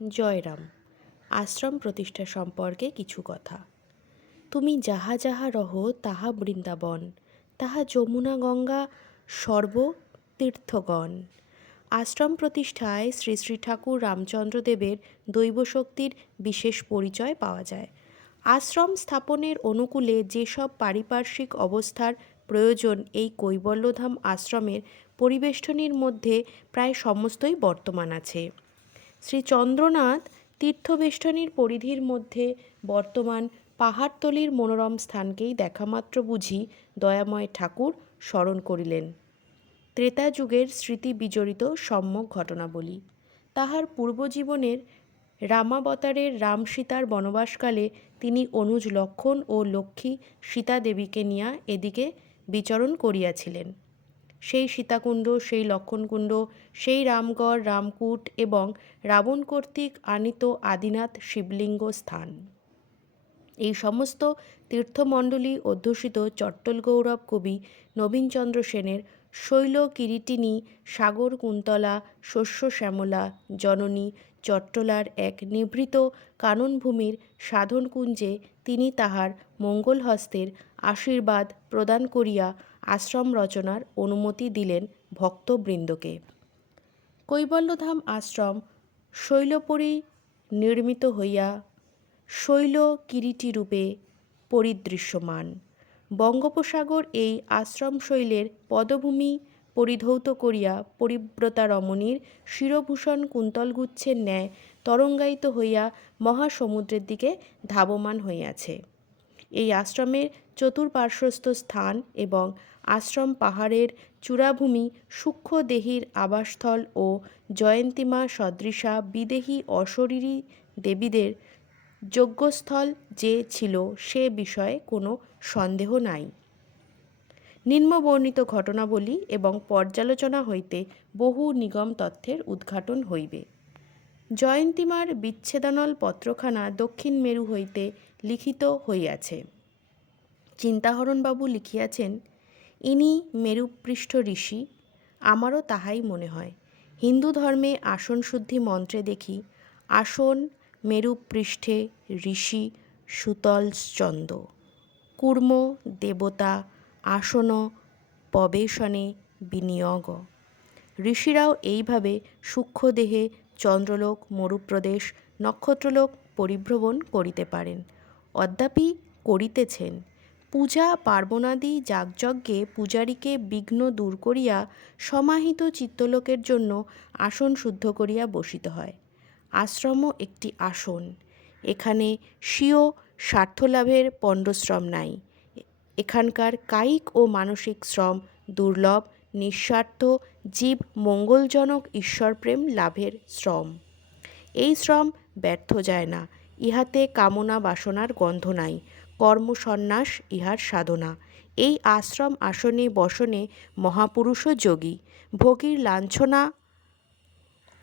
জয়রাম। আশ্রম প্রতিষ্ঠা সম্পর্কে কিছু কথা। তুমি যাহা যাহা রহ তাহা বৃন্দাবন, তাহা যমুনা গঙ্গা সর্বতীর্থগণ। আশ্রম প্রতিষ্ঠায় শ্রী শ্রী ঠাকুর রামচন্দ্রদেবের দৈবশক্তির বিশেষ পরিচয় পাওয়া যায়। আশ্রম স্থাপনের অনুকূলে যেসব পারিপার্শ্বিক অবস্থার প্রয়োজন এই কৈবল্যধাম আশ্রমের পরিবেষ্টনীর মধ্যে প্রায় সমস্তই বর্তমান আছে। শ্রী চন্দ্রনাথ তীর্থবেষ্টনীর পরিধির মধ্যে বর্তমান পাহাড়তলির মনোরম স্থানকেই দেখামাত্র বুঝি দয়াময় ঠাকুর স্মরণ করিলেন। ত্রেতা যুগের স্মৃতি বিজড়িত সম্যক ঘটনাবলী। তাহার পূর্বজীবনের রামাবতারের রাম সীতার বনবাসকালে তিনি অনুজ লক্ষণ ও লক্ষ্মী সীতা দেবীকে নিয়া এদিকে বিচরণ করিয়াছিলেন। সেই সীতাকুণ্ড, সেই লক্ষণকুণ্ড, সেই রামগড়, রামকূট এবং রাবণ কর্তৃক আনীত আদিনাথ শিবলিঙ্গ স্থান, এই সমস্ত তীর্থমণ্ডলী অধ্যুষিত চট্টল গৌরব কবি নবীনচন্দ্র সেনের শৈল কিরীটিনী সাগর কুন্তলা শস্য শ্যামলা জননী চট্টলার এক নিভৃত কাননভূমির সাধনকুঞ্জে তিনি তাহার মঙ্গলহস্তের আশীর্বাদ প্রদান করিয়া আশ্রম রচনার অনুমতি দিলেন ভক্তবৃন্দকে। কৈবল্যধাম আশ্রম শৈলপরি নির্মিত হইয়া শৈল কিরীটিরূপে পরিদৃশ্যমান। বঙ্গোপসাগর এই আশ্রমশৈলের পদভূমি পরিধৌত করিয়া পরিব্রতা রমণীর শিরভূষণ কুন্তলগুচ্ছের ন্যায় তরঙ্গায়িত হইয়া মহাসমুদ্রের দিকে ধাবমান হইয়াছে। এই আশ্রমের চতুর্পার্শ্বস্থ স্থান এবং আশ্রম পাহাড়ের চূড়াভূমি সূক্ষ্মদেহীর আবাসস্থল ও জয়ন্তীমা সদৃশা বিদেহী অশরীরী দেবীদের যজ্ঞস্থল যে ছিল সে বিষয়ে কোনো সন্দেহ নাই। নিম্নবর্ণিত ঘটনাবলী এবং পর্যালোচনা হইতে বহু নিগম তথ্যের উদ্ঘাটন হইবে। জয়ন্তীমার বিচ্ছেদনল পত্রখানা দক্ষিণ মেরু হইতে লিখিত হইয়াছে। চিন্তাহরণবাবু লিখিয়াছেন, ইনি মেরুপৃষ্ঠ ঋষি। আমারও তাহাই মনে হয়। হিন্দু ধর্মে আসন শুদ্ধি মন্ত্রে দেখি, আসন মেরুপৃষ্ঠে ঋষি সুতলশ্চন্দ কূর্ম দেবতা আসন পবেশনে বিনিয়োগ। ঋষিরাও এইভাবে সূক্ষ্মদেহে চন্দ্রলোক, মরুপ্রদেশ, নক্ষত্রলোক পরিভ্রমণ করিতে পারেন, অদ্যাপি করিতেছেন। পূজা পার্বণাদি যাগযজ্ঞে পূজারীকে বিঘ্ন দূর করিয়া সমাহিত চিত্তলোকের জন্য আসন শুদ্ধ করিয়া বসিতে হয়। আশ্রমও একটি আসন। এখানে স্বীয় স্বার্থলাভের পণ্ডশ্রম নাই। এখানকার কায়িক ও মানসিক শ্রম দুর্লভ, নিঃস্বার্থ, জীব মঙ্গলজনক ঈশ্বরপ্রেম লাভের শ্রম। এই শ্রম ব্যর্থ যায় না। ইহাতে কামনা বাসনার গন্ধ নাই। কর্মসন্ন্যাস ইহার সাধনা। এই আশ্রম আসনে বসনে মহাপুরুষও যোগী। ভোগীর লাঞ্ছনা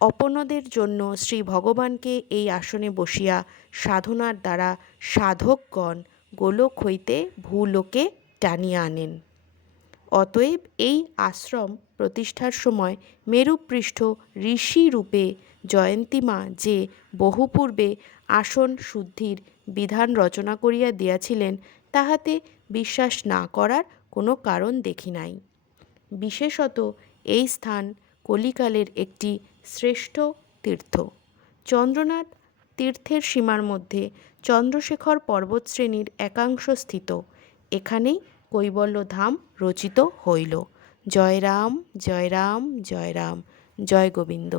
অপনদের জন্য শ্রী ভগবানকে এই আসনে বসিয়া সাধনার দ্বারা সাধকগণ গোলক হইতে ভূলোকে টানিয়া আনেন। অতএব এই আশ্রম প্রতিষ্ঠার সময় মেরুপৃষ্ঠ ঋষি রূপে জয়ন্তীমা যে বহু পূর্বে আসন শুদ্ধির বিধান রচনা করিয়া দিয়াছিলেন, তাহাতে বিশ্বাস না করার কোনো কারণ দেখি নাই। বিশেষত এই স্থান কলিকালের একটি শ্রেষ্ঠ তীর্থ। চন্দ্রনাথ তীর্থের সীমার মধ্যে চন্দ্রশেখর পর্বতশ্রেণীর একাংশ স্থিত। এখানেই কৈবল্যধাম রচিত হইল। জয় রাম, জয় রাম, জয় রাম, জয় গোবিন্দ।